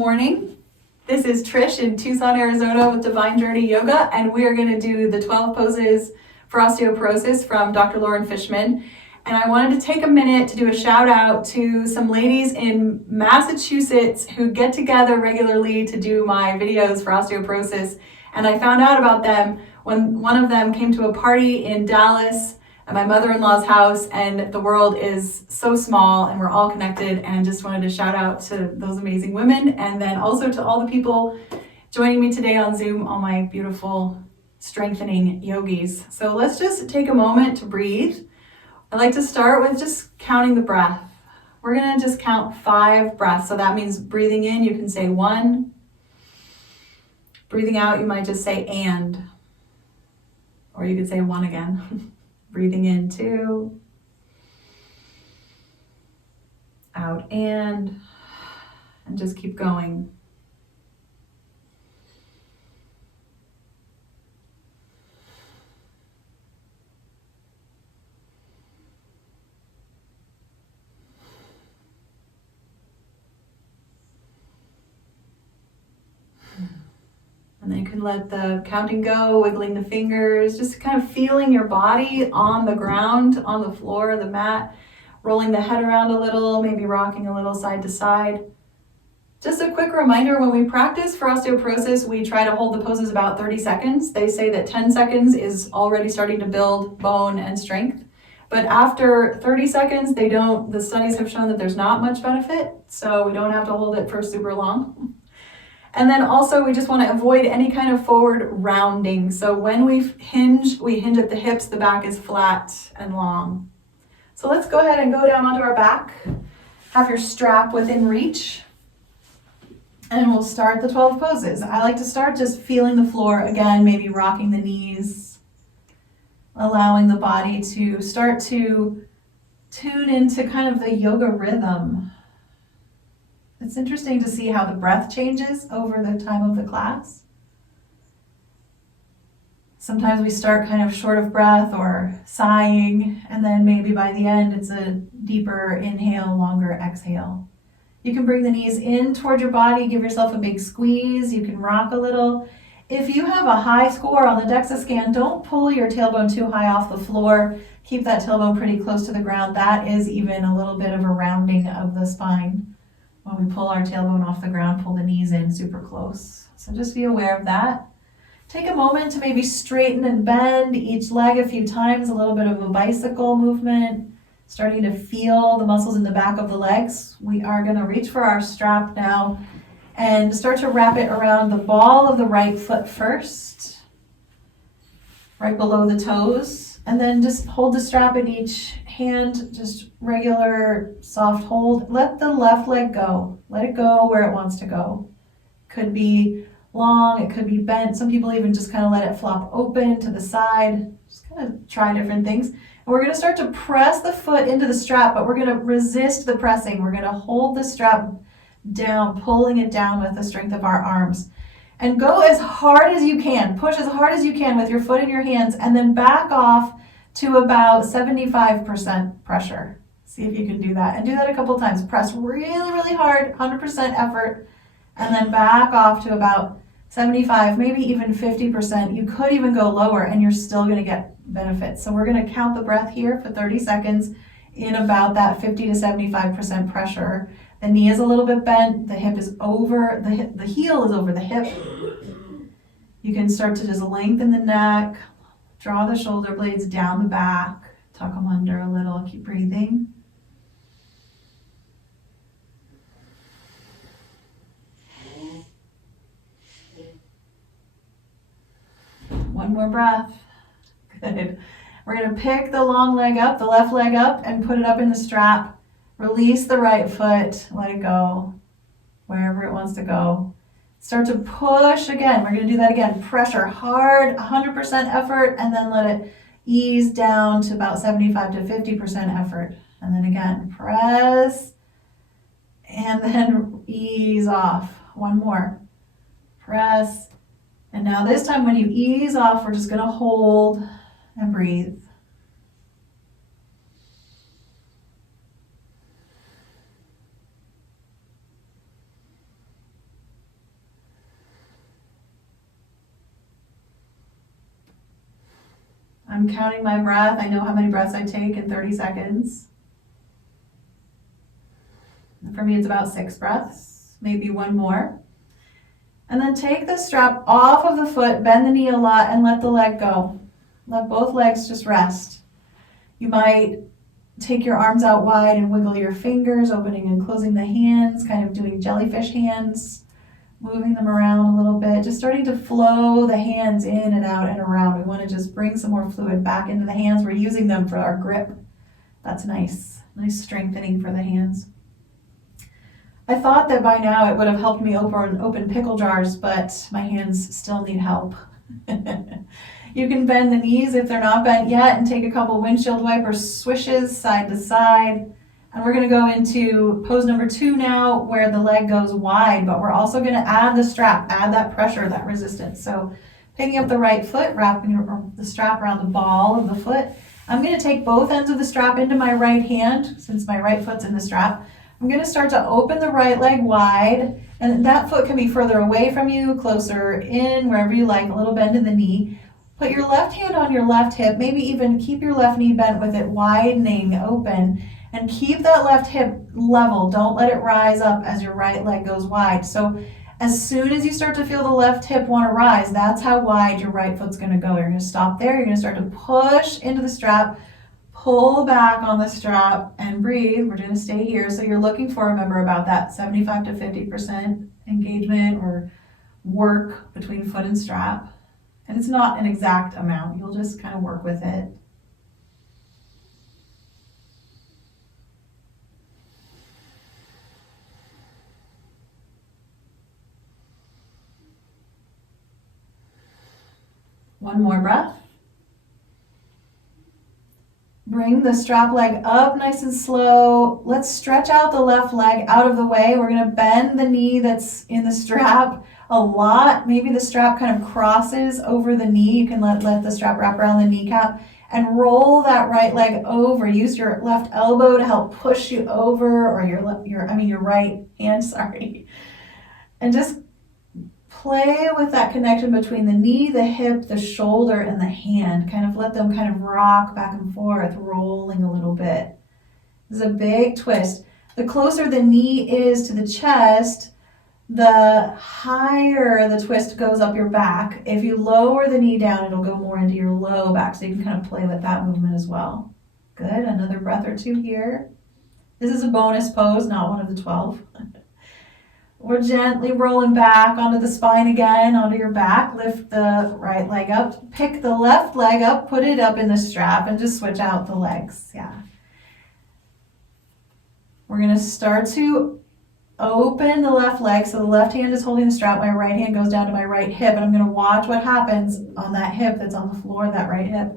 morning. This is Trish in Tucson, Arizona with Divine Journey Yoga, and we are going to do the 12 poses for osteoporosis from Dr. Loren Fishman. And I wanted to take a minute to do a shout out to some ladies in Massachusetts who get together regularly to do my videos for osteoporosis. And I found out about them when one of them came to a party in Dallas at my mother-in-law's house, and the world is so small and we're all connected, and just wanted to shout out to those amazing women, and then also to all the people joining me today on Zoom, all my beautiful strengthening yogis. So let's just take a moment to breathe. I like to start with just counting the breath. We're gonna just count 5 breaths. So that means breathing in, you can say 1. Breathing out, you might just say and, or you could say 1 again. Breathing in 2, out and just keep going. And then you can let the counting go, wiggling the fingers, just kind of feeling your body on the ground, on the floor, the mat, rolling the head around a little, maybe rocking a little side to side. Just a quick reminder, when we practice for osteoporosis, we try to hold the poses about 30 seconds. They say that 10 seconds is already starting to build bone and strength. But after 30 seconds, the studies have shown that there's not much benefit, so we don't have to hold it for super long. And then also we just want to avoid any kind of forward rounding. So when we hinge at the hips, the back is flat and long. So let's go ahead and go down onto our back. Have your strap within reach. And we'll start the 12 poses. I like to start just feeling the floor again, maybe rocking the knees, allowing the body to start to tune into kind of the yoga rhythm. It's interesting to see how the breath changes over the time of the class. Sometimes we start kind of short of breath or sighing, and then maybe by the end it's a deeper inhale, longer exhale. You can bring the knees in toward your body, give yourself a big squeeze, you can rock a little. If you have a high score on the DEXA scan, don't pull your tailbone too high off the floor. Keep that tailbone pretty close to the ground. That is even a little bit of a rounding of the spine. When we pull our tailbone off the ground, pull the knees in super close. So just be aware of that. Take a moment to maybe straighten and bend each leg a few times, a little bit of a bicycle movement, starting to feel the muscles in the back of the legs. We are going to reach for our strap now and start to wrap it around the ball of the right foot first, right below the toes, and then just hold the strap in each hand, just regular soft hold. Let the left leg go. Let it go where it wants to go. Could be long, it could be bent. Some people even just kind of let it flop open to the side. Just kind of try different things. And we're going to start to press the foot into the strap, but we're going to resist the pressing. We're going to hold the strap down, pulling it down with the strength of our arms. And go as hard as you can. Push as hard as you can with your foot in your hands, and then back off to about 75% pressure. See if you can do that. And do that a couple times. Press really, really hard, 100% effort, and then back off to about 75, maybe even 50%. You could even go lower and you're still going to get benefits. So we're going to count the breath here for 30 seconds in about that 50 to 75% pressure. The knee is a little bit bent, the hip is over, the heel is over the hip. You can start to just lengthen the neck, draw the shoulder blades down the back, tuck them under a little, keep breathing. One more breath. Good. We're going to pick the long leg up, the left leg up, and put it up in the strap. Release the right foot, let it go wherever it wants to go. Start to push again. We're going to do that again. Pressure hard, 100% effort, and then let it ease down to about 75 to 50% effort. And then again, press, and then ease off. One more. Press. And now this time when you ease off, we're just going to hold and breathe. I'm counting my breath. I know how many breaths I take in 30 seconds. For me, it's about 6 breaths, maybe one more. And then take the strap off of the foot, bend the knee a lot, and let the leg go. Let both legs just rest. You might take your arms out wide and wiggle your fingers, opening and closing the hands, kind of doing jellyfish hands, moving them around a little bit, just starting to flow the hands in and out and around. We want to just bring some more fluid back into the hands. We're using them for our grip. That's nice strengthening for the hands. I thought that by now it would have helped me open pickle jars, but my hands still need help. You can bend the knees if they're not bent yet and take a couple windshield wiper swishes side to side. And we're going to go into pose number 2 now, where the leg goes wide, but we're also going to add the strap, add that pressure, that resistance. So picking up the right foot, wrapping the strap around the ball of the foot. I'm going to take both ends of the strap into my right hand, since my right foot's in the strap. I'm going to start to open the right leg wide, and that foot can be further away from you, closer in, wherever you like, a little bend in the knee. Put your left hand on your left hip, maybe even keep your left knee bent with it widening open, and keep that left hip level. Don't let it rise up as your right leg goes wide. So as soon as you start to feel the left hip want to rise, that's how wide your right foot's going to go. You're going to stop there. You're going to start to push into the strap, pull back on the strap, and breathe. We're going to stay here. So you're looking for, remember, about that 75 to 50% engagement or work between foot and strap. And it's not an exact amount. You'll just kind of work with it. One more breath. Bring the strap leg up nice and slow. Let's stretch out the left leg out of the way. We're going to bend the knee that's in the strap a lot. Maybe the strap kind of crosses over the knee. You can let the strap wrap around the kneecap and roll that right leg over. Use your left elbow to help push you over, or your right hand, sorry. And just play with that connection between the knee, the hip, the shoulder, and the hand. Kind of let them kind of rock back and forth, rolling a little bit. This is a big twist. The closer the knee is to the chest, the higher the twist goes up your back. If you lower the knee down, it'll go more into your low back, so you can kind of play with that movement as well. Good, another breath or two here. This is a bonus pose, not one of the 12. We're gently rolling back onto the spine again, onto your back. Lift the right leg up. Pick the left leg up, put it up in the strap, and just switch out the legs. Yeah. We're going to start to open the left leg. So the left hand is holding the strap. My right hand goes down to my right hip, and I'm going to watch what happens on that hip that's on the floor, that right hip.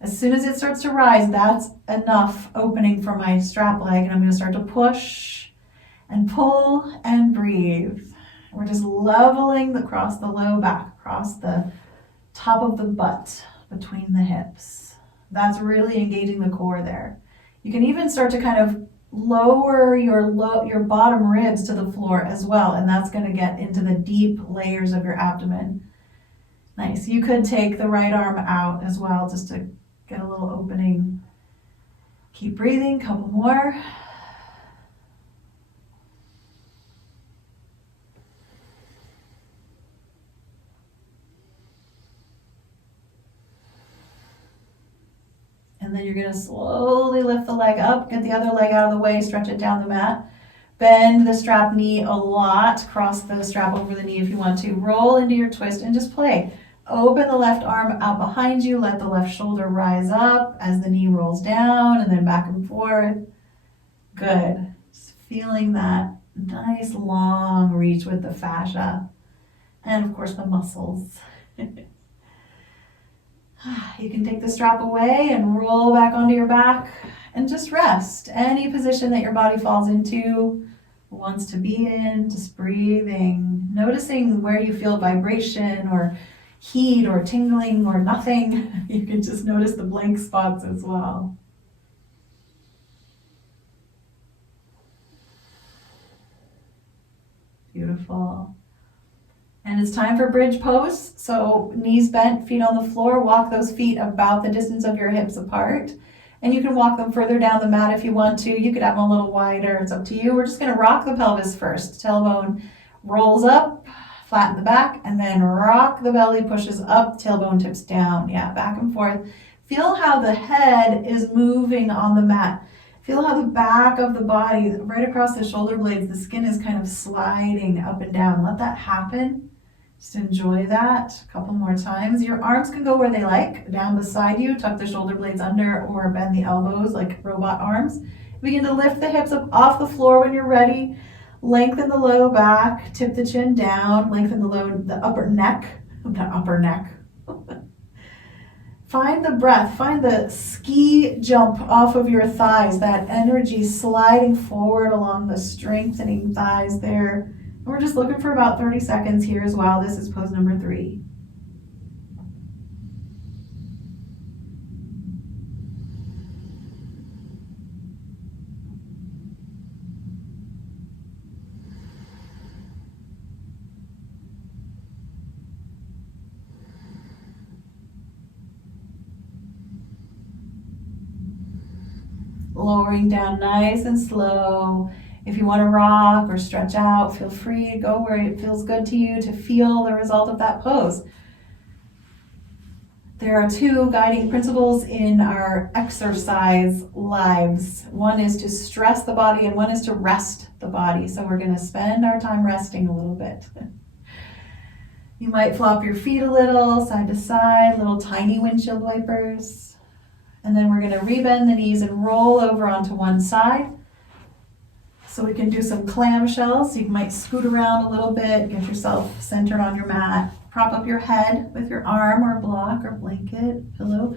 As soon as it starts to rise, that's enough opening for my strap leg, and I'm going to start to push and pull and breathe. We're just leveling across the low back, across the top of the butt, between the hips. That's really engaging the core there. You can even start to kind of lower your bottom ribs to the floor as well, and that's going to get into the deep layers of your abdomen. Nice. You could take the right arm out as well, just to get a little opening. Keep breathing, couple more. And then you're going to slowly lift the leg up, get the other leg out of the way, stretch it down the mat. Bend the strap knee a lot, cross the strap over the knee if you want to. Roll into your twist and just play. Open the left arm out behind you, let the left shoulder rise up as the knee rolls down, and then back and forth. Good. Just feeling that nice long reach with the fascia. And of course the muscles. You can take the strap away and roll back onto your back and just rest. Any position that your body falls into, wants to be in, just breathing, noticing where you feel vibration or heat or tingling or nothing. You can just notice the blank spots as well. Beautiful. And it's time for bridge pose. So knees bent, feet on the floor. Walk those feet about the distance of your hips apart. And you can walk them further down the mat if you want to. You could have them a little wider. It's up to you. We're just going to rock the pelvis first. Tailbone rolls up, flatten the back, and then rock the belly, pushes up, tailbone tips down. Yeah, back and forth. Feel how the head is moving on the mat. Feel how the back of the body, right across the shoulder blades, the skin is kind of sliding up and down. Let that happen. Just enjoy that a couple more times. Your arms can go where they like, down beside you. Tuck the shoulder blades under or bend the elbows like robot arms. Begin to lift the hips up off the floor when you're ready. Lengthen the low back, tip the chin down, lengthen the upper neck. Find the breath, find the ski jump off of your thighs, that energy sliding forward along the strengthening thighs there. And we're just looking for about 30 seconds here as well. This is pose number 3. Lowering down nice and slow. If you want to rock or stretch out, feel free to go where it feels good to you to feel the result of that pose. There are 2 guiding principles in our exercise lives. One is to stress the body and one is to rest the body. So we're going to spend our time resting a little bit. You might flop your feet a little, side to side, little tiny windshield wipers. And then we're going to rebend the knees and roll over onto one side. So we can do some clamshells. You might scoot around a little bit, get yourself centered on your mat. Prop up your head with your arm or block or blanket, pillow.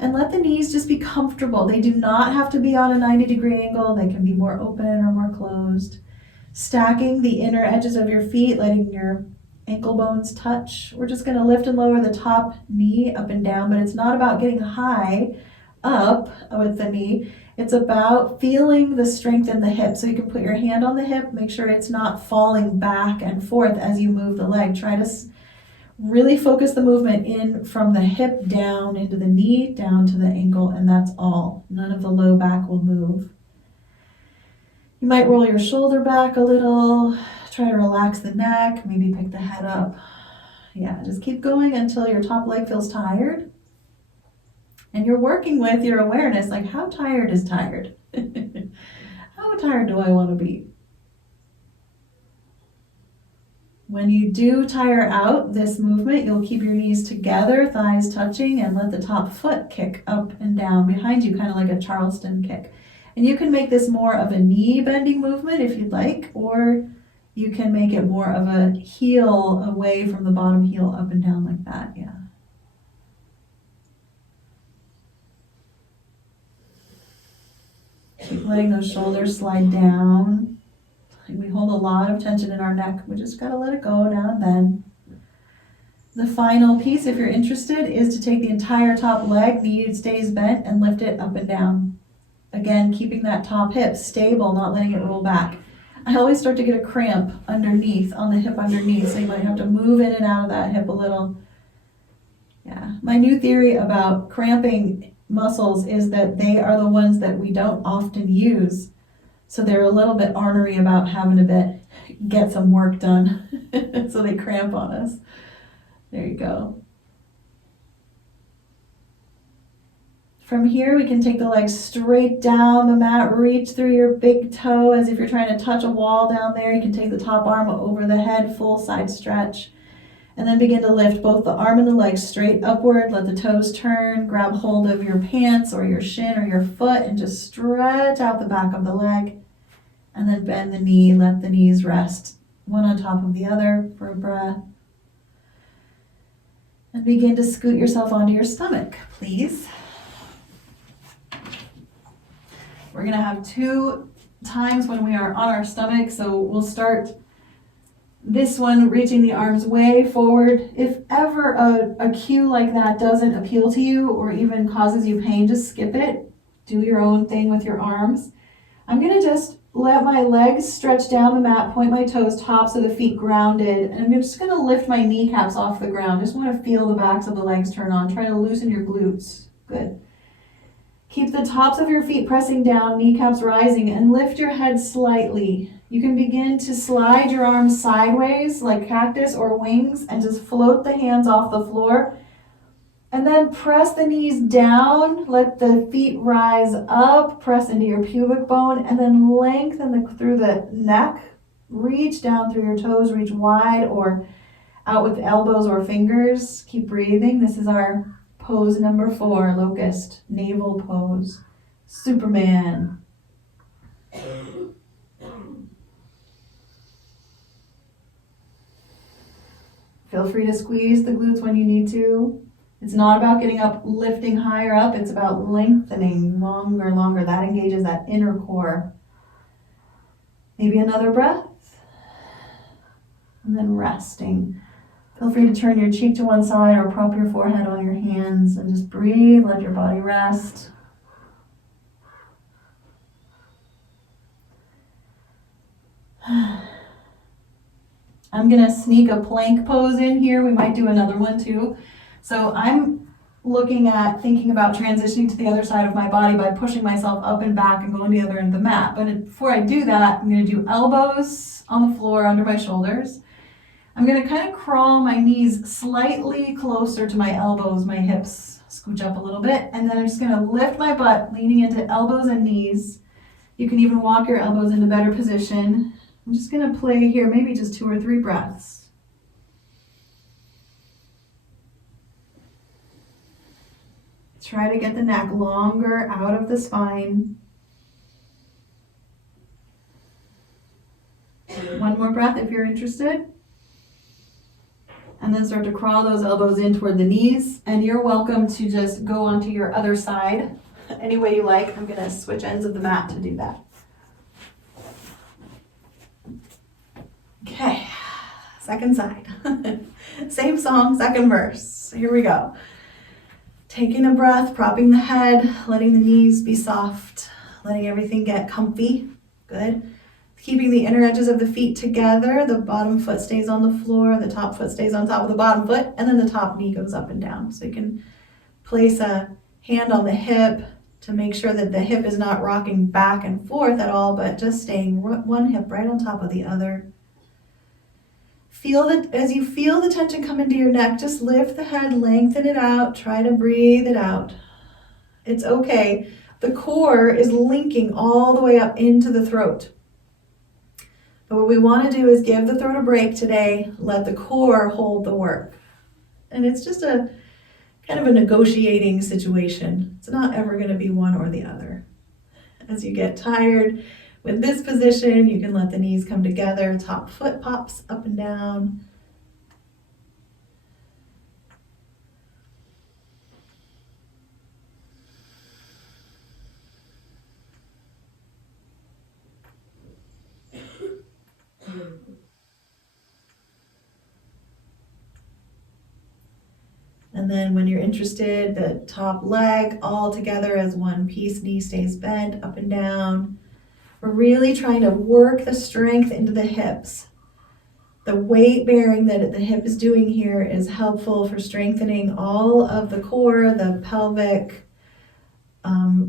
And let the knees just be comfortable. They do not have to be on a 90-degree angle. They can be more open or more closed. Stacking the inner edges of your feet, letting your ankle bones touch. We're just going to lift and lower the top knee up and down, but it's not about getting high up with the knee. It's about feeling the strength in the hip. So you can put your hand on the hip, make sure it's not falling back and forth as you move the leg. Try to really focus the movement in from the hip down into the knee, down to the ankle, and that's all. None of the low back will move. You might roll your shoulder back a little. Try to relax the neck, maybe pick the head up. Yeah, just keep going until your top leg feels tired. And you're working with your awareness, like how tired is tired? How tired do I want to be? When you do tire out this movement, you'll keep your knees together, thighs touching, and let the top foot kick up and down behind you, kind of like a Charleston kick. And you can make this more of a knee bending movement if you'd like, or you can make it more of a heel away from the bottom heel up and down like that, yeah. Keep letting those shoulders slide down. We hold a lot of tension in our neck. We just gotta let it go now and then. The final piece, if you're interested, is to take the entire top leg, knee stays bent, and lift it up and down. Again, keeping that top hip stable, not letting it roll back. I always start to get a cramp underneath, on the hip underneath, so you might have to move in and out of that hip a little. Yeah, my new theory about cramping muscles is that they are the ones that we don't often use. So they're a little bit ornery about having to get some work done. So they cramp on us. There you go. From here, we can take the legs straight down the mat, reach through your big toe as if you're trying to touch a wall down there. You can take the top arm over the head, full side stretch. And then begin to lift both the arm and the leg straight upward. Let the toes turn, grab hold of your pants or your shin or your foot and just stretch out the back of the leg. And then bend the knee, let the knees rest one on top of the other for a breath. And begin to scoot yourself onto your stomach, please. We're going to have 2 times when we are on our stomach, so we'll start this one reaching the arms way forward. If ever a cue like that doesn't appeal to you or even causes you pain, just skip it. Do your own thing with your arms. I'm going to just Let my legs stretch down the mat, point my toes, tops of the feet grounded, and I'm just going to lift my kneecaps off the ground. Just want to feel the backs of the legs turn on. Try to loosen your glutes. Good. Keep the tops of your feet pressing down, kneecaps rising, and lift your head slightly. You can begin to slide your arms sideways like cactus or wings and just float the hands off the floor. And then press the knees down, let the feet rise up, press into your pubic bone, and then lengthen through the neck. Reach down through your toes, reach wide or out with elbows or fingers. Keep breathing. This is our pose number 4, Locust, navel pose, Superman. Feel free to squeeze the glutes when you need to. It's not about getting up, lifting higher up. It's about lengthening longer. That engages that inner core. Maybe another breath. And then resting. Feel free to turn your cheek to one side or prop your forehead on your hands and just breathe. Let your body rest. I'm going to sneak a plank pose in here. We might do another one too. So I'm looking at thinking about transitioning to the other side of my body by pushing myself up and back and going to the other end of the mat. But before I do that, I'm going to do elbows on the floor under my shoulders. I'm going to kind of crawl my knees slightly closer to my elbows, my hips scooch up a little bit. And then I'm just going to lift my butt, leaning into elbows and knees. You can even walk your elbows into better position. I'm just going to play here, maybe just 2 or 3 breaths. Try to get the neck longer out of the spine. One more breath if you're interested. And then start to crawl those elbows in toward the knees. And you're welcome to just go onto your other side any way you like. I'm going to switch ends of the mat to do that. Okay, second side. Same song, second verse. Here we go. Taking a breath, propping the head, letting the knees be soft, letting everything get comfy. Good. Keeping the inner edges of the feet together. The bottom foot stays on the floor, the top foot stays on top of the bottom foot, and then the top knee goes up and down. So you can place a hand on the hip to make sure that the hip is not rocking back and forth at all, but just staying one hip right on top of the other. Feel that as you feel the tension come into your neck, just lift the head, lengthen it out, try to breathe it out. It's okay. The core is linking all the way up into the throat. But what we want to do is give the throat a break today, let the core hold the work. And it's just a kind of a negotiating situation. It's not ever going to be one or the other. As you get tired, with this position, you can let the knees come together, top foot pops up and down. And then when you're interested, the top leg all together as one piece, knee stays bent up and down. We're really trying to work the strength into the hips. The weight bearing that the hip is doing here is helpful for strengthening all of the core, the pelvic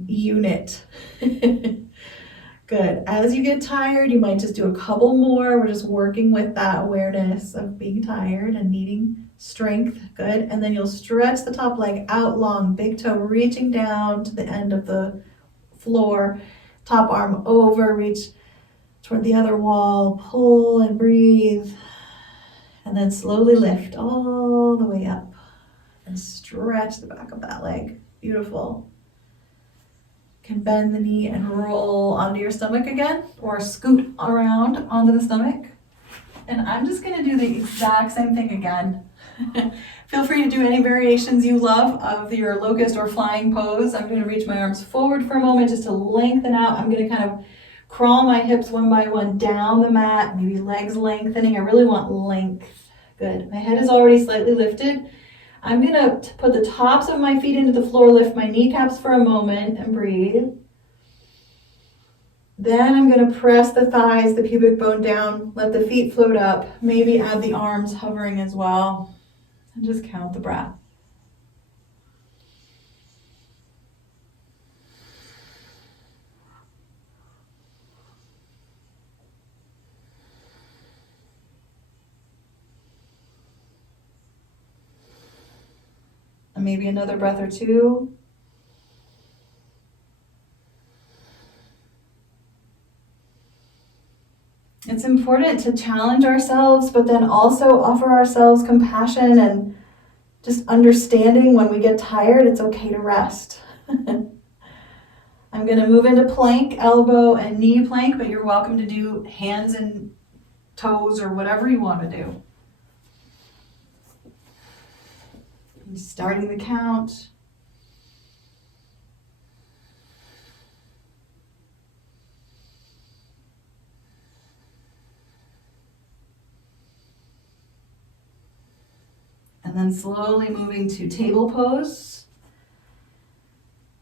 unit. Good. As you get tired, you might just do a couple more. We're just working with that awareness of being tired and needing strength. Good. And then you'll stretch the top leg out long, big toe reaching down to the end of the floor. Top arm over, reach toward the other wall, pull and breathe, and then slowly lift all the way up and stretch the back of that leg. Beautiful. You can bend the knee and roll onto your stomach again, or scoot around onto the stomach. And I'm just gonna do the exact same thing again. Feel free to do any variations you love of your locust or flying pose. I'm going to reach my arms forward for a moment just to lengthen out. I'm going to kind of crawl my hips one by one down the mat, maybe legs lengthening. I really want length. Good. My head is already slightly lifted. I'm going to put the tops of my feet into the floor, lift my kneecaps for a moment and breathe. Then I'm going to press the thighs, the pubic bone down, let the feet float up, maybe add the arms hovering as well, and just count the breath. And maybe another breath or two. It's important to challenge ourselves, but then also offer ourselves compassion and just understanding when we get tired, it's okay to rest. I'm going to move into plank, elbow and knee plank, but you're welcome to do hands and toes or whatever you want to do. I'm starting the count. And then slowly moving to table pose.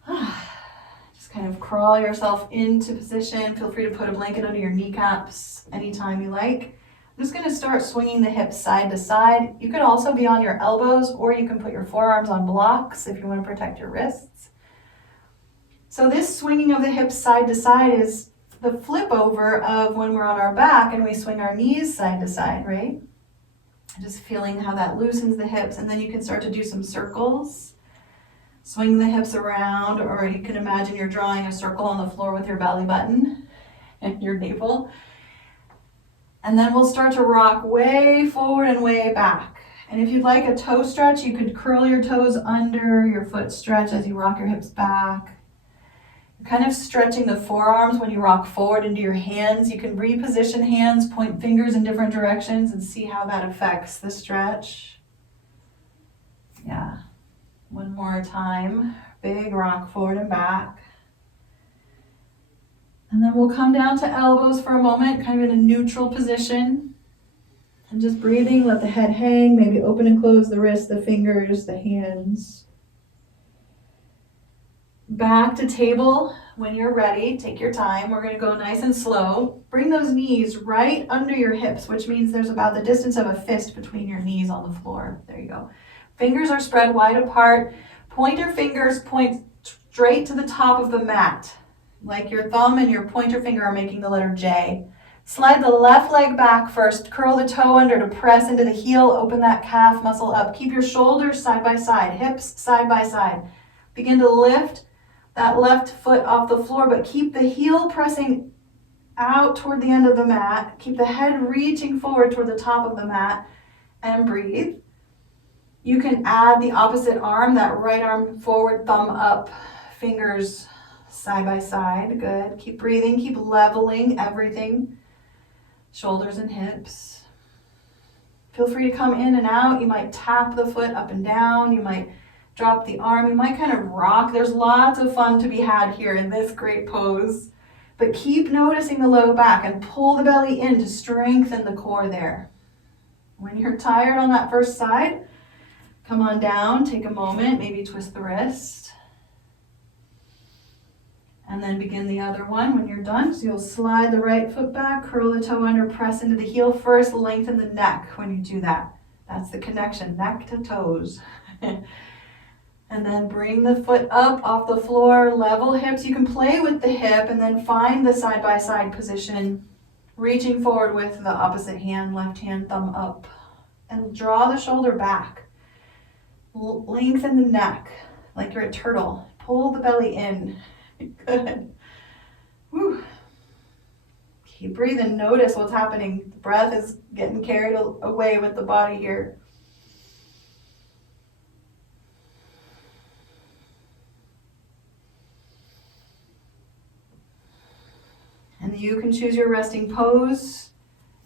Just kind of crawl yourself into position. Feel free to put a blanket under your kneecaps anytime you like. I'm just going to start swinging the hips side to side. You could also be on your elbows, or you can put your forearms on blocks if you want to protect your wrists. So this swinging of the hips side to side is the flip over of when we're on our back and we swing our knees side to side, right? Just feeling how that loosens the hips, and then you can start to do some circles. Swing the hips around, or you can imagine you're drawing a circle on the floor with your belly button and your navel. And then we'll start to rock way forward and way back. And if you'd like a toe stretch, you could curl your toes under your foot stretch as you rock your hips back. Kind of stretching the forearms when you rock forward into your hands. You can reposition hands, point fingers in different directions, and see how that affects the stretch. Yeah. One more time. Big rock forward and back. And then we'll come down to elbows for a moment, kind of in a neutral position. And just breathing, let the head hang, maybe open and close the wrists, the fingers, the hands. Back to table when you're ready. Take your time. We're going to go nice and slow. Bring those knees right under your hips, which means there's about the distance of a fist between your knees on the floor. There you go. Fingers are spread wide apart. Pointer fingers point straight to the top of the mat, like your thumb and your pointer finger are making the letter J. Slide the left leg back first. Curl the toe under to press into the heel. Open that calf muscle up. Keep your shoulders side by side, hips side by side. Begin to lift that left foot off the floor, but keep the heel pressing out toward the end of the mat. Keep the head reaching forward toward the top of the mat, and breathe. You can add the opposite arm, that right arm forward, thumb up, fingers side by side. Good. Keep breathing, keep leveling everything. Shoulders and hips. Feel free to come in and out. You might tap the foot up and down. You might drop the arm. You might kind of rock. There's lots of fun to be had here in this great pose. But keep noticing the low back and pull the belly in to strengthen the core there. When you're tired on that first side, come on down, take a moment, maybe twist the wrist. And then begin the other one when you're done. So you'll slide the right foot back, curl the toe under, press into the heel first, lengthen the neck when you do that. That's the connection, neck to toes. And then bring the foot up off the floor, level hips. You can play with the hip and then find the side-by-side position, reaching forward with the opposite hand, left hand, thumb up. And draw the shoulder back. Lengthen the neck like you're a turtle. Pull the belly in. Good. Whew. Keep breathing. Notice what's happening. The breath is getting carried away with the body here. And you can choose your resting pose.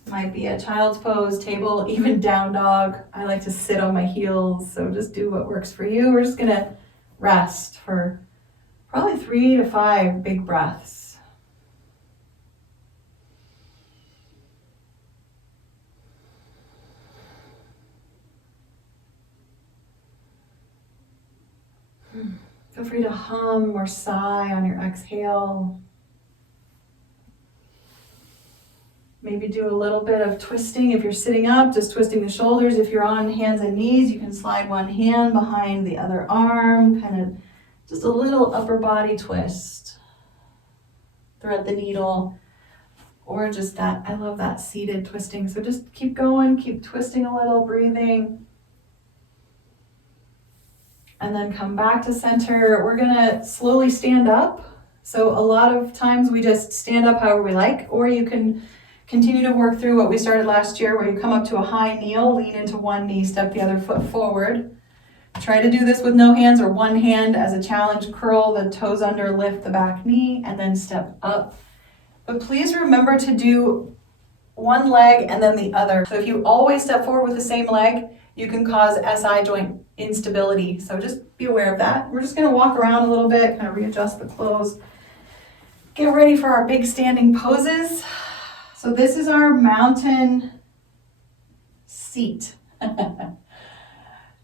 It might be a child's pose, table, even down dog. I like to sit on my heels, so just do what works for you. We're just gonna rest for probably 3 to 5 big breaths. Feel free to hum or sigh on your exhale. Maybe do a little bit of twisting. If you're sitting up, just twisting the shoulders. If you're on hands and knees, you can slide one hand behind the other arm, kind of just a little upper body twist. Thread the needle, or just that, I love that seated twisting. So just keep going, keep twisting a little, breathing. And then come back to center. We're gonna slowly stand up. So a lot of times we just stand up however we like, or you can continue to work through what we started last year, where you come up to a high kneel, lean into one knee, step the other foot forward. Try to do this with no hands or one hand as a challenge. Curl the toes under, lift the back knee, and then step up. But please remember to do one leg and then the other. So if you always step forward with the same leg, you can cause SI joint instability. So just be aware of that. We're just gonna walk around a little bit, kind of readjust the clothes. Get ready for our big standing poses. So this is our mountain seat.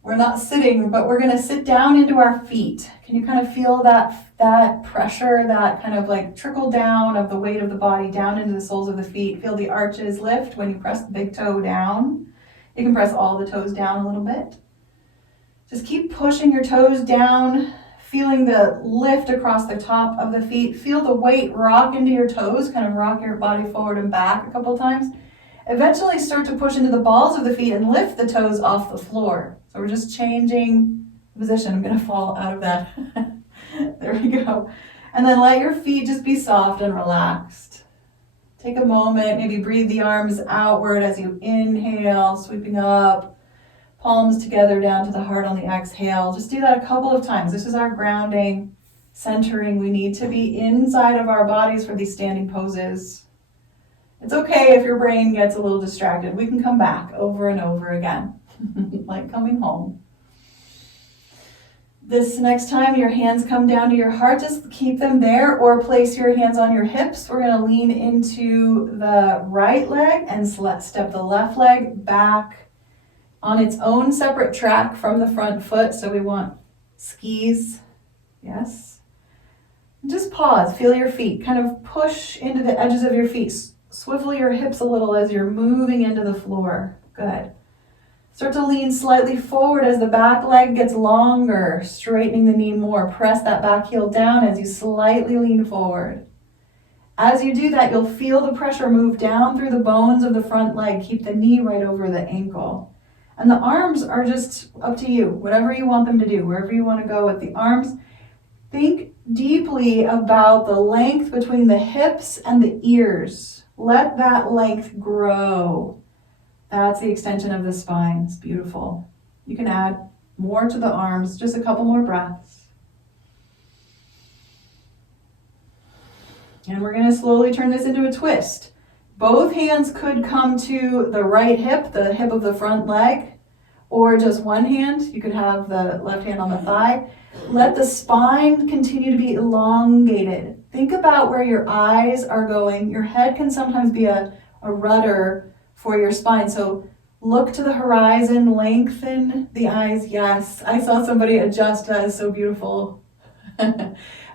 We're not sitting, but we're gonna sit down into our feet. Can you kind of feel that pressure, that kind of like trickle down of the weight of the body down into the soles of the feet? Feel the arches lift when you press the big toe down. You can press all the toes down a little bit. Just keep pushing your toes down, feeling the lift across the top of the feet. Feel the weight rock into your toes, kind of rock your body forward and back a couple times. Eventually start to push into the balls of the feet and lift the toes off the floor. So we're just changing position. I'm gonna fall out of that. There we go. And then let your feet just be soft and relaxed. Take a moment, maybe breathe the arms outward as you inhale, sweeping up, palms together down to the heart on the exhale. Just do that a couple of times. This is our grounding, centering. We need to be inside of our bodies for these standing poses. It's okay if your brain gets a little distracted. We can come back over and over again, like coming home. This next time your hands come down to your heart, just keep them there or place your hands on your hips. We're going to lean into the right leg and step the left leg back on its own separate track from the front foot. So we want skis. Yes. Just pause, feel your feet. Kind of push into the edges of your feet. Swivel your hips a little as you're moving into the floor. Good. Start to lean slightly forward as the back leg gets longer, straightening the knee more. Press that back heel down as you slightly lean forward. As you do that, you'll feel the pressure move down through the bones of the front leg. Keep the knee right over the ankle. And the arms are just up to you, whatever you want them to do, wherever you want to go with the arms. Think deeply about the length between the hips and the ears. Let that length grow. That's the extension of the spine. It's beautiful. You can add more to the arms, just a couple more breaths. And we're going to slowly turn this into a twist. Both hands could come to the right hip, the hip of the front leg, or just one hand. You could have the left hand on the thigh. Let the spine continue to be elongated. Think about where your eyes are going. Your head can sometimes be a rudder for your spine. So look to the horizon, lengthen the eyes. Yes, I saw somebody adjust. That is so beautiful.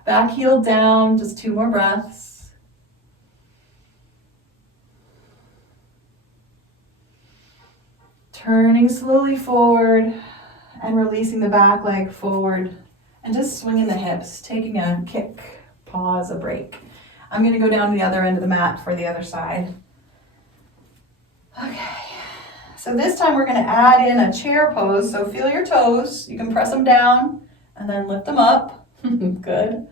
Back heel down, just 2 more breaths. Turning slowly forward and releasing the back leg forward and just swinging the hips, taking a kick, pause, a break. I'm going to go down to the other end of the mat for the other side. Okay, so this time we're going to add in a chair pose. So feel your toes. You can press them down and then lift them up. Good.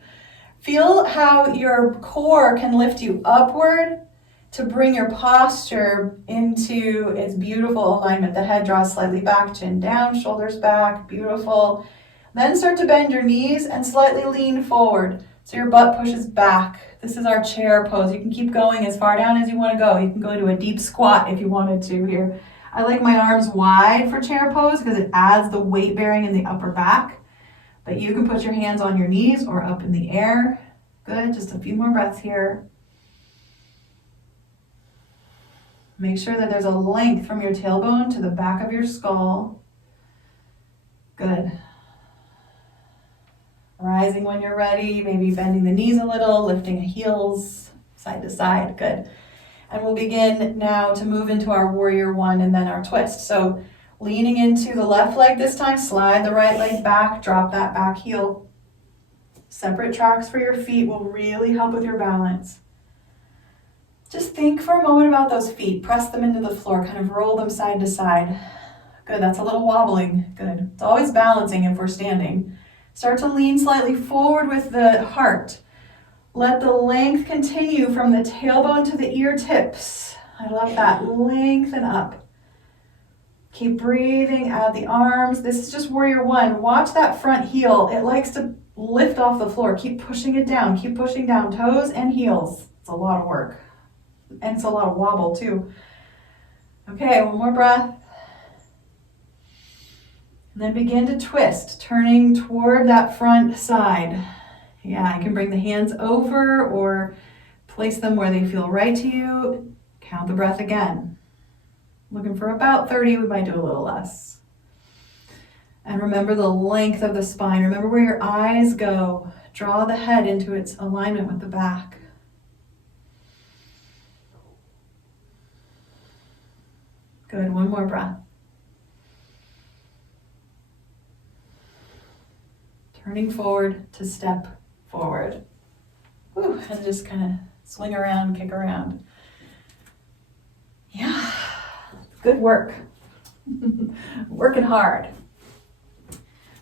Feel how your core can lift you upward to bring your posture into its beautiful alignment. The head draws slightly back, chin down, shoulders back. Beautiful. Then start to bend your knees and slightly lean forward so your butt pushes back. This is our chair pose. You can keep going as far down as you want to go. You can go to a deep squat if you wanted to here. I like my arms wide for chair pose because it adds the weight bearing in the upper back. But you can put your hands on your knees or up in the air. Good, just a few more breaths here. Make sure that there's a length from your tailbone to the back of your skull. Good. Rising when you're ready, maybe bending the knees a little, lifting the heels side to side. Good. And we'll begin now to move into our warrior one and then our twist. So leaning into the left leg this time, slide the right leg back, drop that back heel. Separate tracks for your feet will really help with your balance. Just think for a moment about those feet. Press them into the floor, kind of roll them side to side. Good, that's a little wobbling. Good. It's always balancing if we're standing. Start to lean slightly forward with the heart. Let the length continue from the tailbone to the ear tips. I love that. Lengthen up. Keep breathing out the arms. This is just warrior one. Watch that front heel. It likes to lift off the floor. Keep pushing it down. Keep pushing down. Toes and heels. It's a lot of work. And it's a lot of wobble too. Okay, one more breath. And then begin to twist, turning toward that front side. Yeah, you can bring the hands over or place them where they feel right to you. Count the breath again. Looking for about 30, we might do a little less. And remember the length of the spine. Remember where your eyes go. Draw the head into its alignment with the back. Good, one more breath. Turning forward to step forward. Whew, and just kind of swing around, kick around. Yeah, good work. Working hard.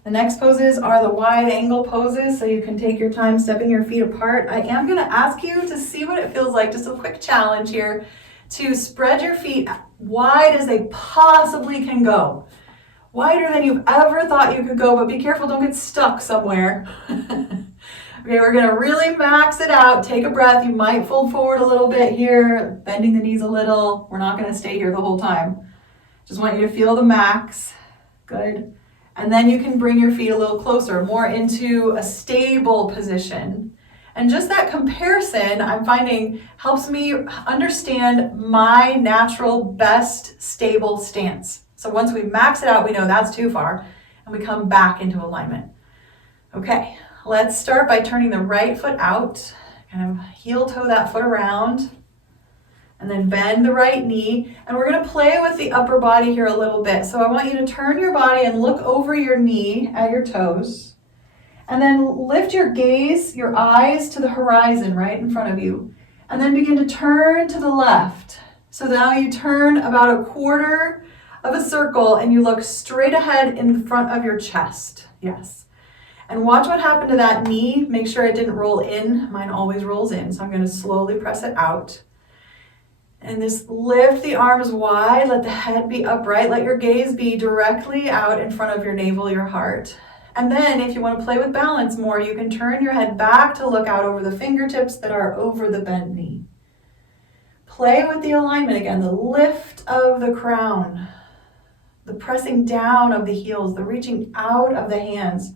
The next poses are the wide angle poses, so you can take your time stepping your feet apart. I am going to ask you to see what it feels like, just a quick challenge here, to spread your feet wide as they possibly can go. Wider than you've ever thought you could go, but be careful, don't get stuck somewhere. Okay, we're gonna really max it out. Take a breath. You might fold forward a little bit here, bending the knees a little. We're not gonna stay here the whole time. Just want you to feel the max. Good. And then you can bring your feet a little closer, more into a stable position. And just that comparison, I'm finding, helps me understand my natural best stable stance. So once we max it out, we know that's too far, and we come back into alignment. Okay, let's start by turning the right foot out, kind of heel toe that foot around, and then bend the right knee. And we're gonna play with the upper body here a little bit. So I want you to turn your body and look over your knee at your toes, and then lift your gaze, your eyes to the horizon right in front of you, and then begin to turn to the left. So now you turn about a quarter of a circle and you look straight ahead in front of your chest. Yes. And watch what happened to that knee. Make sure it didn't roll in. Mine always rolls in. So I'm going to slowly press it out. And just lift the arms wide. Let the head be upright. Let your gaze be directly out in front of your navel, your heart. And then if you want to play with balance more, you can turn your head back to look out over the fingertips that are over the bent knee. Play with the alignment again, the lift of the crown, the pressing down of the heels, the reaching out of the hands.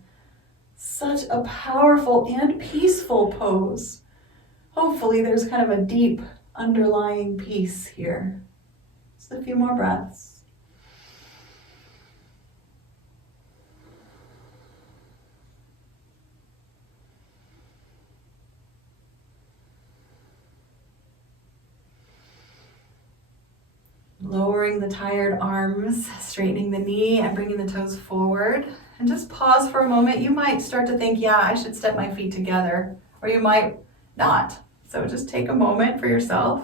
Such a powerful and peaceful pose. Hopefully there's kind of a deep underlying peace here. Just a few more breaths. Lowering the tired arms, straightening the knee and bringing the toes forward. And just pause for a moment. You might start to think, yeah, I should step my feet together. Or you might not. So just take a moment for yourself.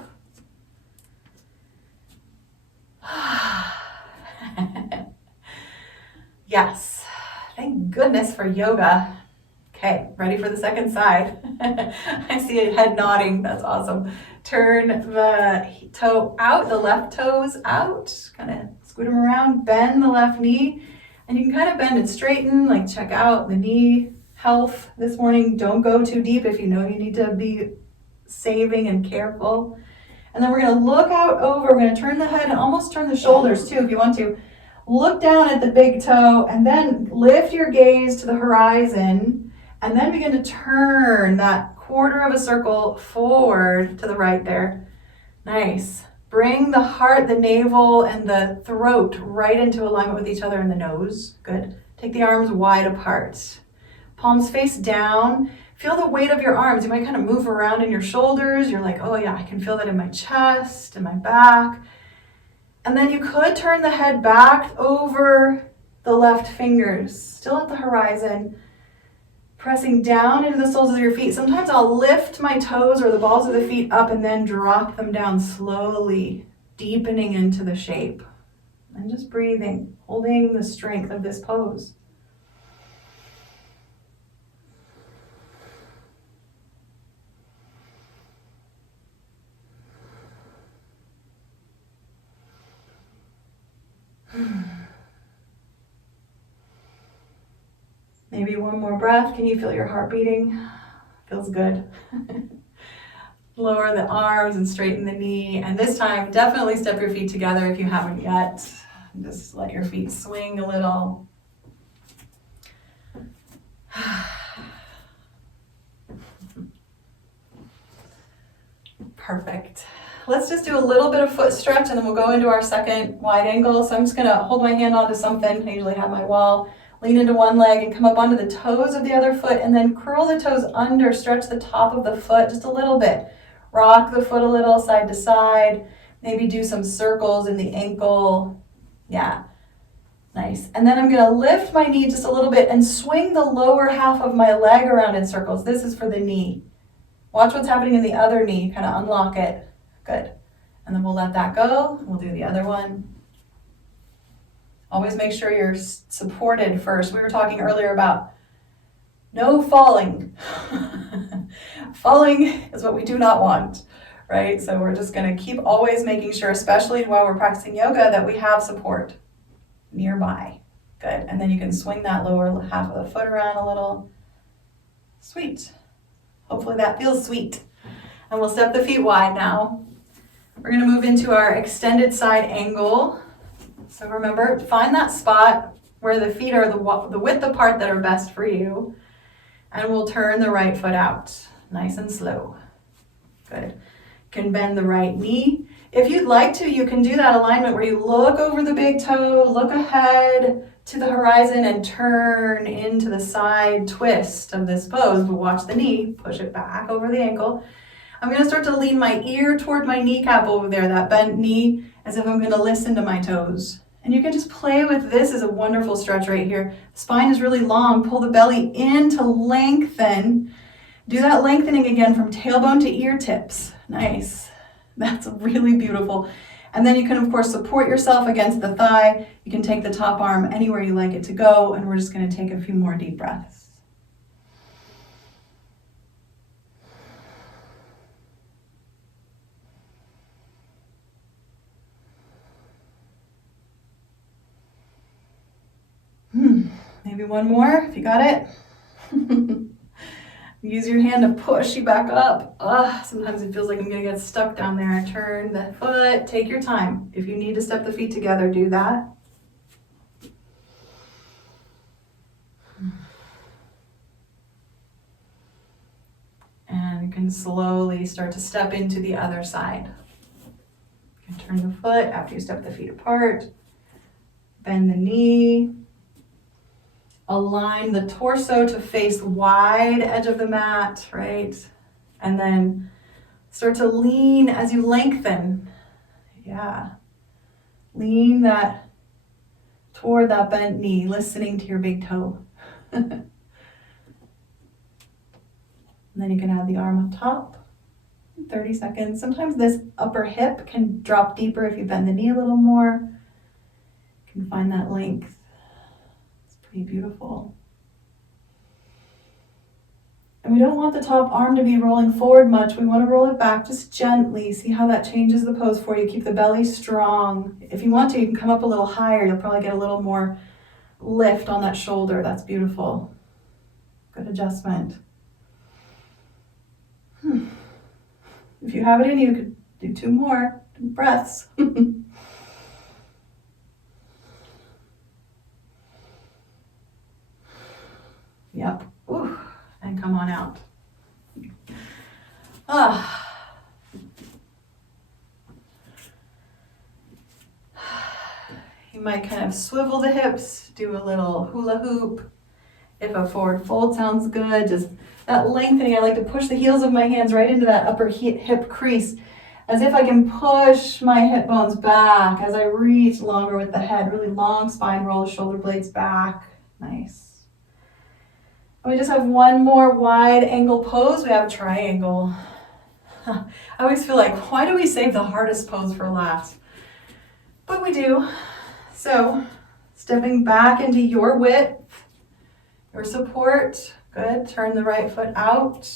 Yes. Thank goodness for yoga. Okay, ready for the second side. I see a head nodding. That's awesome. Turn the toe out, the left toes out. Kind of scoot them around, bend the left knee. And you can kind of bend and straighten, like check out the knee health this morning. Don't go too deep if you know you need to be saving and careful. And then we're going to look out over. We're going to turn the head and almost turn the shoulders too if you want to. Look down at the big toe and then lift your gaze to the horizon. And then begin to turn that quarter of a circle forward to the right there. Nice. Bring the heart, the navel, and the throat right into alignment with each other in the nose. Good. Take the arms wide apart. Palms face down. Feel the weight of your arms. You might kind of move around in your shoulders. You're like, oh yeah, I can feel that in my chest, in my back. And then you could turn the head back over the left fingers, still at the horizon, pressing down into the soles of your feet. Sometimes I'll lift my toes or the balls of the feet up and then drop them down slowly, deepening into the shape. And just breathing, holding the strength of this pose. Maybe one more breath. Can you feel your heart beating? Feels good. Lower the arms and straighten the knee. And this time, definitely step your feet together if you haven't yet. Just let your feet swing a little. Perfect. Let's just do a little bit of foot stretch and then we'll go into our second wide angle. So I'm just gonna hold my hand onto something. I usually have my wall. Lean into one leg and come up onto the toes of the other foot and then curl the toes under, stretch the top of the foot just a little bit. Rock the foot a little side to side. Maybe do some circles in the ankle. Yeah, nice. And then I'm gonna lift my knee just a little bit and swing the lower half of my leg around in circles. This is for the knee. Watch what's happening in the other knee, kind of unlock it. Good. And then we'll let that go. We'll do the other one. Always make sure you're supported first. We were talking earlier about no falling. Falling is what we do not want, right? So we're just going to keep always making sure, especially while we're practicing yoga, that we have support nearby. Good. And then you can swing that lower half of the foot around a little. Sweet. Hopefully that feels sweet. And we'll step the feet wide now. We're going to move into our extended side angle. So remember, find that spot where the feet are the width apart that are best for you. And we'll turn the right foot out, nice and slow. Good. You can bend the right knee. If you'd like to, you can do that alignment where you look over the big toe, look ahead to the horizon and turn into the side twist of this pose. But watch the knee, push it back over the ankle. I'm going to start to lean my ear toward my kneecap over there, that bent knee, as if I'm going to listen to my toes. And you can just play with this as a wonderful stretch right here. The spine is really long. Pull the belly in to lengthen. Do that lengthening again from tailbone to ear tips. Nice. That's really beautiful. And then you can, of course, support yourself against the thigh. You can take the top arm anywhere you like it to go. And we're just going to take a few more deep breaths. Maybe one more, if you got it. Use your hand to push you back up. Sometimes it feels like I'm gonna get stuck down there. Turn the foot, take your time. If you need to step the feet together, do that. And you can slowly start to step into the other side. You can turn the foot after you step the feet apart. Bend the knee. Align the torso to face wide edge of the mat, right? And then start to lean as you lengthen. Yeah. Lean that toward that bent knee, listening to your big toe. And then you can add the arm up top. 30 seconds. Sometimes this upper hip can drop deeper if you bend the knee a little more. You can find that length. Pretty beautiful. And we don't want the top arm to be rolling forward much. We want to roll it back just gently. See how that changes the pose for you. Keep the belly strong. If you want to, you can come up a little higher. You'll probably get a little more lift on that shoulder. That's beautiful. Good adjustment. If you have it in you, could do 2 more breaths. Yep. Ooh. And come on out. You might kind of swivel the hips, do a little hula hoop. If a forward fold sounds good, just that lengthening. I like to push the heels of my hands right into that upper hip crease, as if I can push my hip bones back as I reach longer with the head. Really long spine, roll the shoulder blades back. Nice. And we just have one more wide angle pose. We have triangle. I always feel like, why do we save the hardest pose for last? But we do. So, stepping back into your width, your support. Good. Turn the right foot out.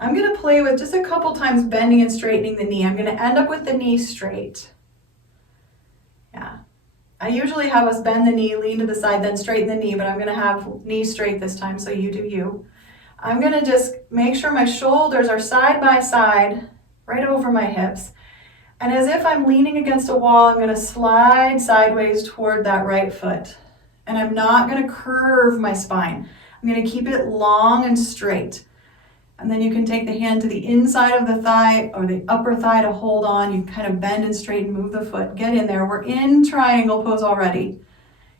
I'm going to play with just a couple times bending and straightening the knee. I'm going to end up with the knee straight. Yeah. I usually have us bend the knee, lean to the side, then straighten the knee, but I'm going to have knee straight this time, so you do you. I'm going to just make sure my shoulders are side by side, right over my hips. And as if I'm leaning against a wall, I'm going to slide sideways toward that right foot. And I'm not going to curve my spine. I'm going to keep it long and straight. And then you can take the hand to the inside of the thigh or the upper thigh to hold on. You kind of bend and straighten, move the foot. Get in there. We're in triangle pose already.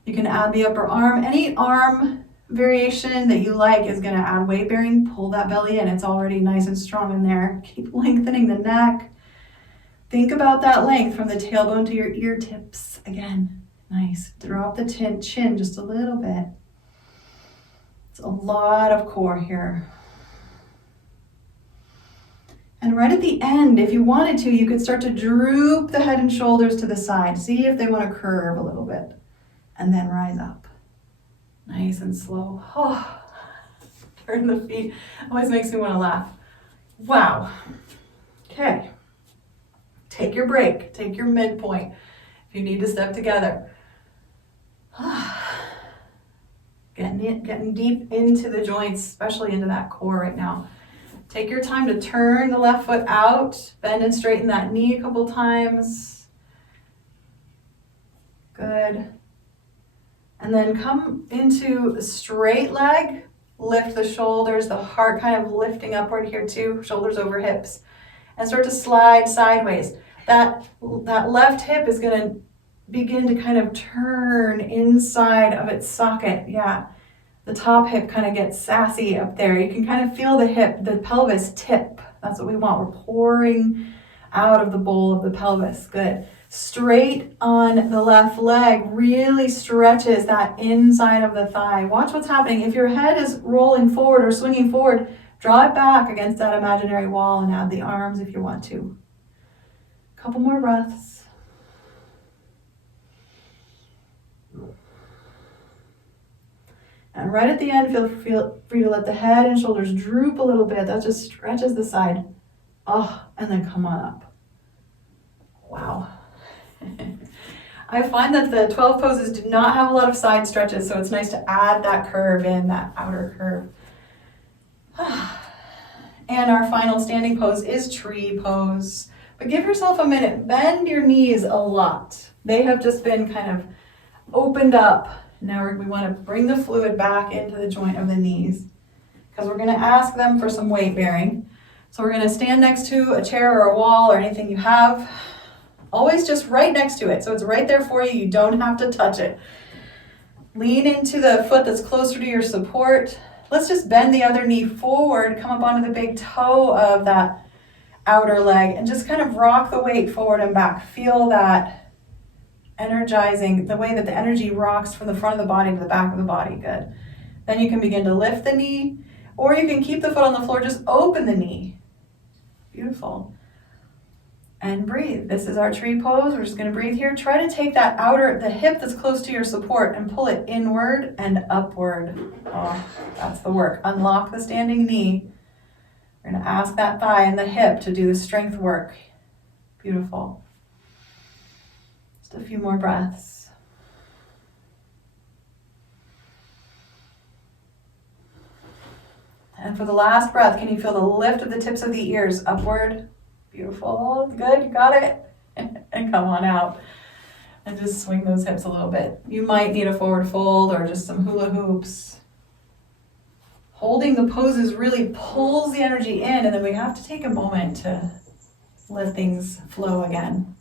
You can add the upper arm. Any arm variation that you like is going to add weight bearing. Pull that belly in. It's already nice and strong in there. Keep lengthening the neck. Think about that length from the tailbone to your ear tips. Again, nice. Drop the chin just a little bit. It's a lot of core here. And right at the end, if you wanted to, you could start to droop the head and shoulders to the side. See if they want to curve a little bit. And then rise up. Nice and slow. Oh, turn the feet. Always makes me want to laugh. Wow. Okay. Take your break. Take your midpoint. If you need to step together. Getting deep into the joints, especially into that core right now. Take your time to turn the left foot out, bend and straighten that knee a couple times. Good. And then come into a straight leg, lift the shoulders, the heart kind of lifting upward here too, shoulders over hips, and start to slide sideways. That left hip is going to begin to kind of turn inside of its socket. Yeah. The top hip kind of gets sassy up there. You can kind of feel the hip, the pelvis tip. That's what we want. We're pouring out of the bowl of the pelvis. Good. Straight on the left leg really stretches that inside of the thigh. Watch what's happening. If your head is rolling forward or swinging forward, draw it back against that imaginary wall and add the arms if you want to. Couple more breaths. And right at the end, feel free to let the head and shoulders droop a little bit. That just stretches the side. Oh, and then come on up. Wow. I find that the 12 poses do not have a lot of side stretches, so it's nice to add that curve in, that outer curve. And our final standing pose is tree pose. But give yourself a minute. Bend your knees a lot. They have just been kind of opened up. Now we want to bring the fluid back into the joint of the knees because we're going to ask them for some weight bearing. So we're going to stand next to a chair or a wall or anything you have. Always just right next to it. So it's right there for you. You don't have to touch it. Lean into the foot that's closer to your support. Let's just bend the other knee forward. Come up onto the big toe of that outer leg and just kind of rock the weight forward and back. Feel that energizing, the way that the energy rocks from the front of the body to the back of the body. Good. Then you can begin to lift the knee, or you can keep the foot on the floor, just open the knee. Beautiful. And breathe. This is our tree pose. We're just going to breathe here. Try to take that the hip that's close to your support and pull it inward and upward. Oh, that's the work. Unlock the standing knee. We're going to ask that thigh and the hip to do the strength work. Beautiful. A few more breaths. And for the last breath, can you feel the lift of the tips of the ears upward? Beautiful. Good. You got it. And come on out. And just swing those hips a little bit. You might need a forward fold or just some hula hoops. Holding the poses really pulls the energy in, and then we have to take a moment to let things flow again.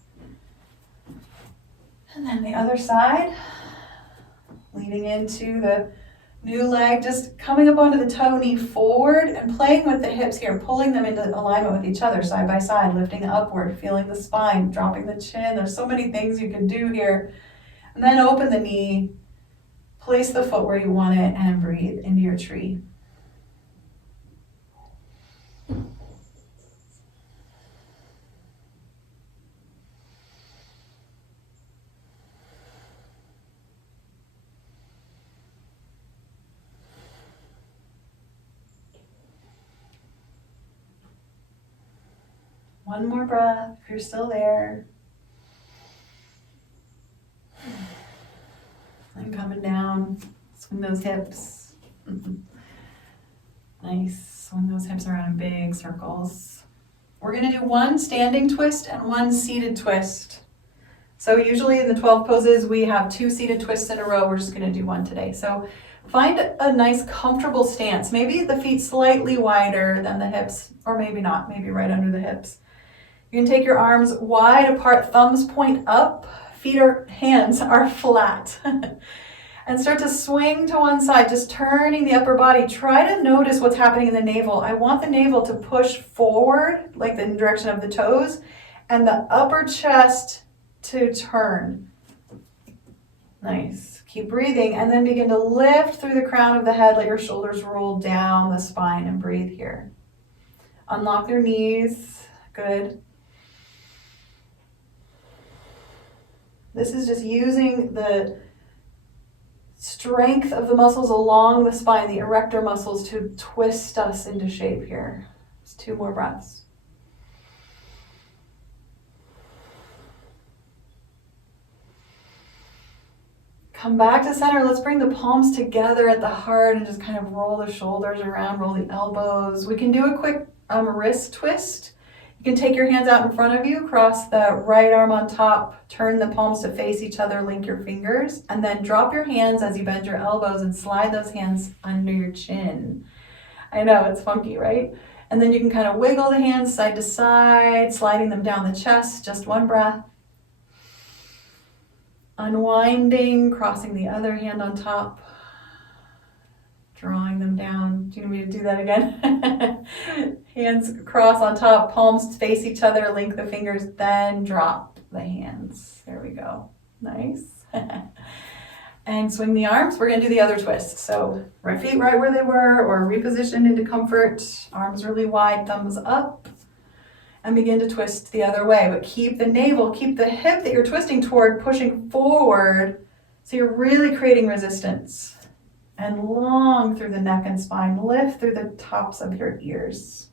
And then the other side, leaning into the New leg, just coming up onto the toe, knee forward, and playing with the hips here, pulling them into alignment with each other, side by side, lifting upward, feeling the spine, dropping the chin. There's so many things you can do here. And then open the knee, place the foot where you want it, and breathe into your tree. One more breath, if you're still there. And coming down, swing those hips. Nice, swing those hips around in big circles. We're gonna do one standing twist and one seated twist. So usually in the 12 poses, we have 2 seated twists in a row. We're just gonna do one today. So find a nice comfortable stance. Maybe the feet slightly wider than the hips, or maybe not, maybe right under the hips. You can take your arms wide apart, thumbs point up, hands are flat. And start to swing to one side, just turning the upper body. Try to notice what's happening in the navel. I want the navel to push forward, like the direction of the toes, and the upper chest to turn. Nice. Keep breathing, and then begin to lift through the crown of the head. Let your shoulders roll down the spine and breathe here. Unlock your knees. Good. This is just using the strength of the muscles along the spine, the erector muscles, to twist us into shape here. Just 2 more breaths. Come back to center. Let's bring the palms together at the heart and just kind of roll the shoulders around, roll the elbows. We can do a quick wrist twist. You can take your hands out in front of you, cross the right arm on top, turn the palms to face each other, link your fingers, and then drop your hands as you bend your elbows and slide those hands under your chin. I know, it's funky, right? And then you can kind of wiggle the hands side to side, sliding them down the chest, just 1 breath. Unwinding, crossing the other hand on top, drawing them down. Do you need me to do that again? Hands cross on top, palms face each other, link the fingers, then drop the hands. There we go. Nice. And swing the arms. We're going to do the other twist. So right feet right where they were, or repositioned into comfort. Arms really wide, thumbs up. And begin to twist the other way. But keep the navel, keep the hip that you're twisting toward pushing forward. So you're really creating resistance. And long through the neck and spine. Lift through the tops of your ears.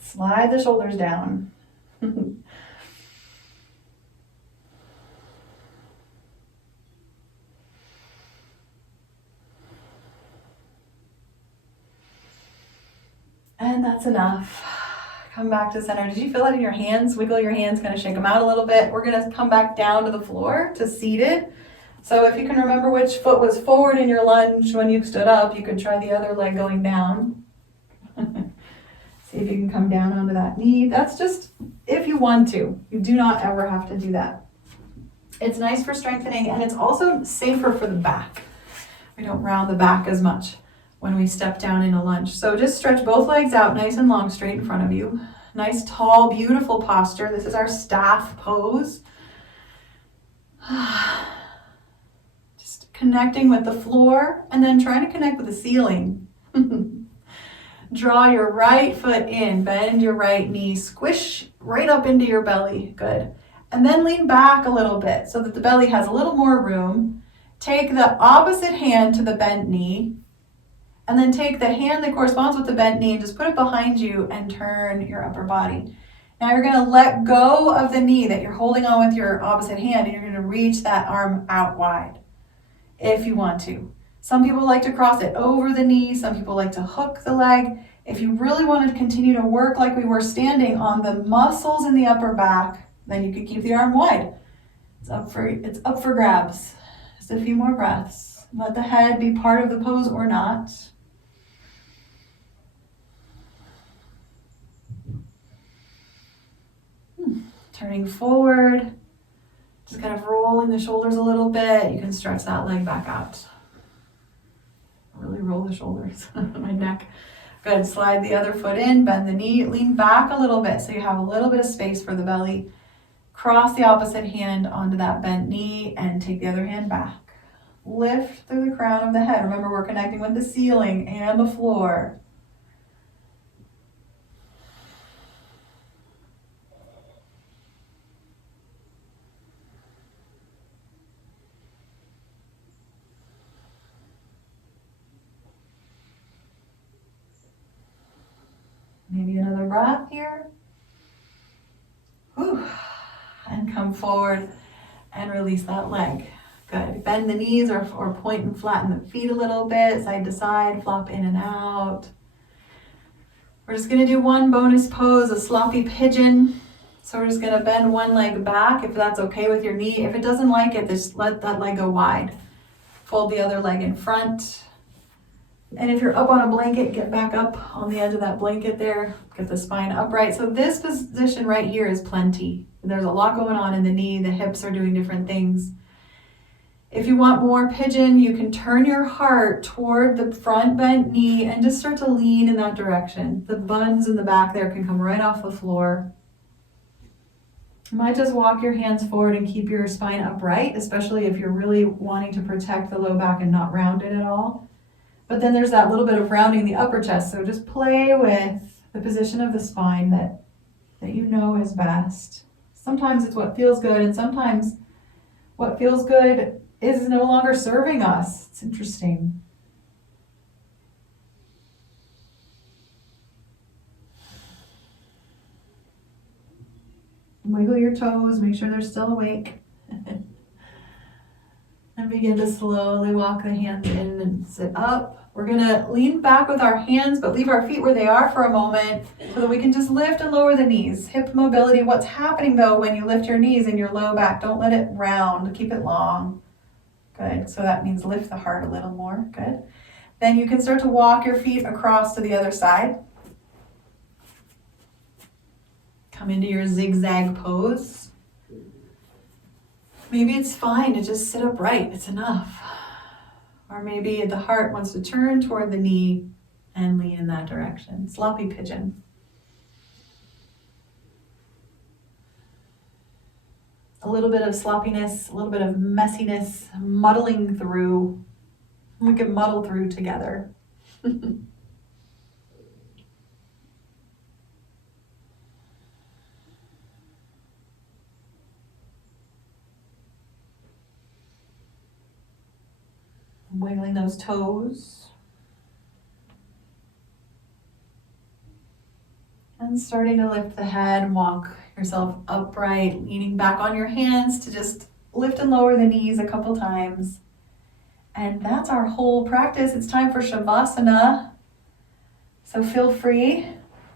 Slide the shoulders down. And that's enough. Come back to center. Did you feel that in your hands? Wiggle your hands, kind of shake them out a little bit. We're going to come back down to the floor to seated. So if you can remember which foot was forward in your lunge when you stood up, you could try the other leg going down. See if you can come down onto that knee. That's just if you want to. You do not ever have to do that. It's nice for strengthening, and it's also safer for the back. We don't round the back as much when we step down in a lunge. So just stretch both legs out nice and long, straight in front of you. Nice, tall, beautiful posture. This is our staff pose. Just connecting with the floor and then trying to connect with the ceiling. Draw your right foot in, bend your right knee, squish right up into your belly. Good. And then lean back a little bit so that the belly has a little more room. Take the opposite hand to the bent knee. And then take the hand that corresponds with the bent knee and just put it behind you and turn your upper body. Now you're going to let go of the knee that you're holding on with your opposite hand, and you're going to reach that arm out wide if you want to. Some people like to cross it over the knee. Some people like to hook the leg. If you really want to continue to work like we were standing on the muscles in the upper back, then you could keep the arm wide. It's up for grabs. Just a few more breaths. Let the head be part of the pose or not. Turning forward, Just kind of rolling the shoulders a little bit. You can stretch that leg back out. Really roll the shoulders, my neck. Good, slide the other foot in, bend the knee, lean back a little bit so you have a little bit of space for the belly. Cross the opposite hand onto that bent knee and take the other hand back. Lift through the crown of the head. Remember, we're connecting with the ceiling and the floor. Maybe another breath here. Whew. And come forward and release that leg. Good. Bend the knees or point and flatten the feet a little bit, side to side, flop in and out. We're just gonna do one bonus pose, a sloppy pigeon. So we're just gonna bend one leg back if that's okay with your knee. If it doesn't like it, just let that leg go wide. Fold the other leg in front. And if you're up on a blanket, get back up on the edge of that blanket there. Get the spine upright. So this position right here is plenty. There's a lot going on in the knee. The hips are doing different things. If you want more pigeon, you can turn your heart toward the front bent knee and just start to lean in that direction. The buns in the back there can come right off the floor. You might just walk your hands forward and keep your spine upright, especially if you're really wanting to protect the low back and not round it at all. But then there's that little bit of rounding the upper chest. So just play with the position of the spine that you know is best. Sometimes it's what feels good, and sometimes what feels good is no longer serving us. It's interesting. Wiggle your toes, make sure they're still awake. And begin to slowly walk the hands in and sit up. We're gonna lean back with our hands, but leave our feet where they are for a moment so that we can just lift and lower the knees. Hip mobility. What's happening though when you lift your knees in your low back? Don't let it round, keep it long. Good, so that means lift the heart a little more, good. Then you can start to walk your feet across to the other side. Come into your zigzag pose. Maybe it's fine to just sit upright, it's enough. Or maybe the heart wants to turn toward the knee and lean in that direction. Sloppy pigeon. A little bit of sloppiness, a little bit of messiness, muddling through. We can muddle through together. Wiggling those toes. And starting to lift the head and walk yourself upright, leaning back on your hands to just lift and lower the knees a couple times. And that's our whole practice. It's time for Shavasana. So feel free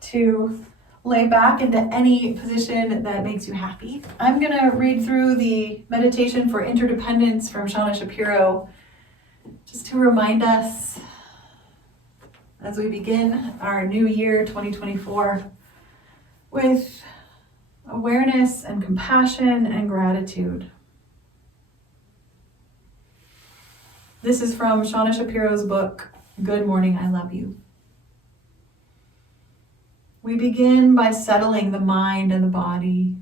to lay back into any position that makes you happy. I'm gonna read through the meditation for Interdependence from Shawna Shapiro, just to remind us as we begin our new year, 2024, with awareness and compassion and gratitude. This is from Shawna Shapiro's book, Good Morning, I Love You. We begin by settling the mind and the body,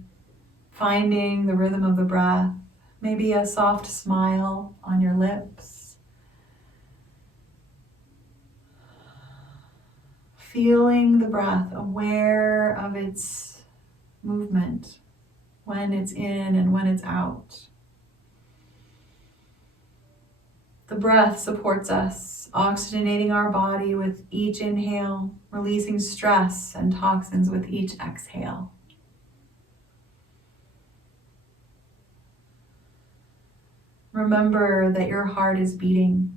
finding the rhythm of the breath, maybe a soft smile on your lips. Feeling the breath, aware of its movement, when it's in and when it's out. The breath supports us, oxygenating our body with each inhale, releasing stress and toxins with each exhale. Remember that your heart is beating.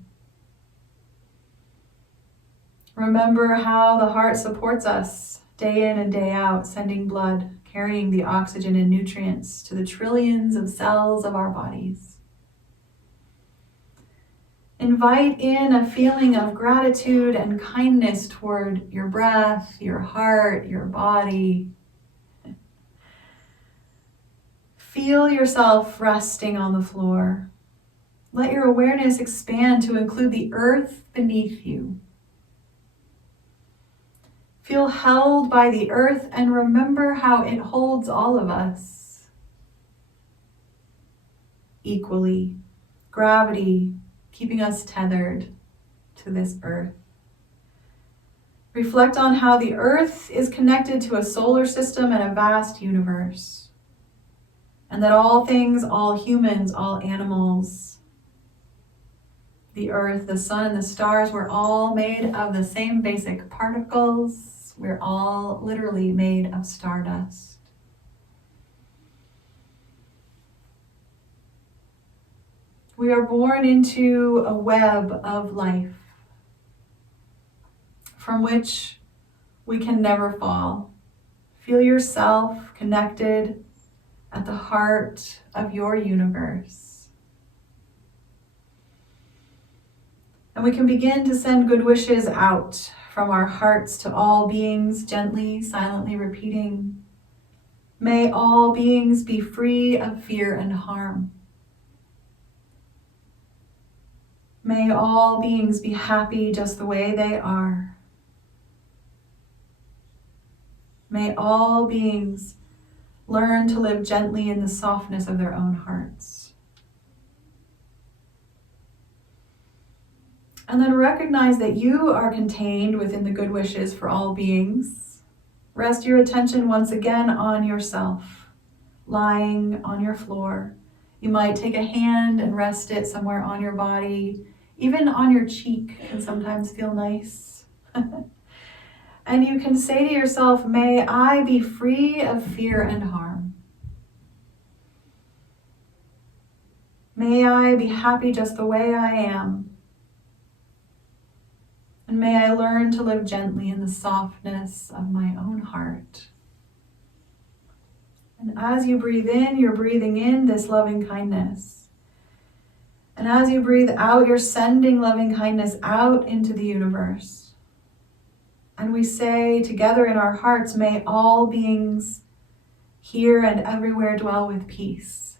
Remember how the heart supports us day in and day out, sending blood, carrying the oxygen and nutrients to the trillions of cells of our bodies. Invite in a feeling of gratitude and kindness toward your breath, your heart, your body. Feel yourself resting on the floor. Let your awareness expand to include the earth beneath you. Feel held by the earth and remember how it holds all of us equally. Gravity keeping us tethered to this earth. Reflect on how the earth is connected to a solar system and a vast universe. And that all things, all humans, all animals, the earth, the sun, and the stars, we're all made of the same basic particles. We're all literally made of stardust. We are born into a web of life from which we can never fall. Feel yourself connected at the heart of your universe. And we can begin to send good wishes out from our hearts to all beings, gently, silently repeating, may all beings be free of fear and harm. May all beings be happy just the way they are. May all beings learn to live gently in the softness of their own hearts. And then recognize that you are contained within the good wishes for all beings. Rest your attention once again on yourself, lying on your floor. You might take a hand and rest it somewhere on your body. Even on your cheek can sometimes feel nice. And you can say to yourself, may I be free of fear and harm. May I be happy just the way I am. And may I learn to live gently in the softness of my own heart. And as you breathe in, you're breathing in this loving kindness. And as you breathe out, you're sending loving kindness out into the universe. And we say together in our hearts, may all beings here and everywhere dwell with peace.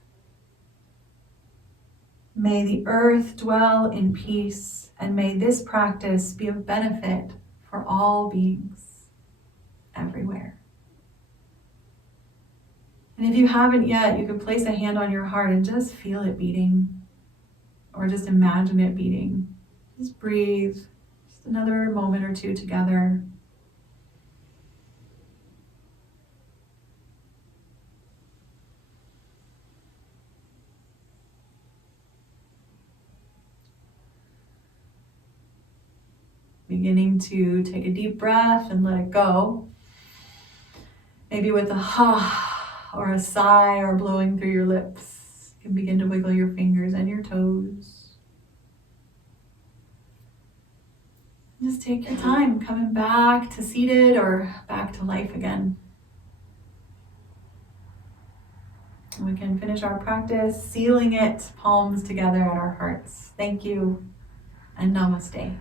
May the earth dwell in peace, and may this practice be of benefit for all beings everywhere. And if you haven't yet, you can place a hand on your heart and just feel it beating, or just imagine it beating. Just breathe. Another moment or two together. Beginning to take a deep breath and let it go. Maybe with a ha or a sigh or blowing through your lips. You can begin to wiggle your fingers and your toes. Just take your time coming back to seated or back to life again. And we can finish our practice sealing it, palms together at our hearts. Thank you and namaste.